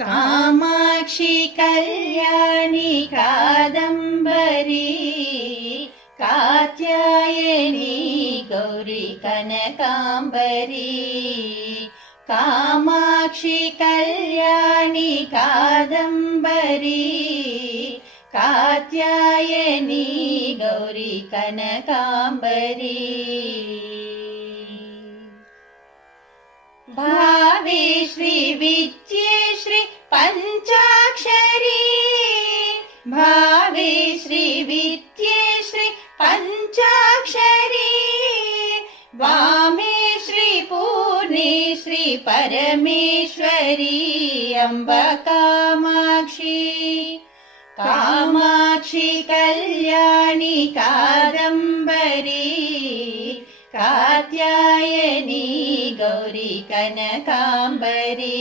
Kamakshi Kalyani Kadambari Katyayani Gauri कनकाम्बरी Kamakshi Kalyani Kadambari Katyayani Gauri कनकाम्बरी भावेश्री विद्येश्री पञ्चाक्षरी भावेश्री विद्येश्री पञ्चाक्षरी वामेश्री पूर्णेश्री Parmeshwari Amb Kamakshi Kamakshi Kalyani Kadambari Katyayani Gauri कनकाम्बरी।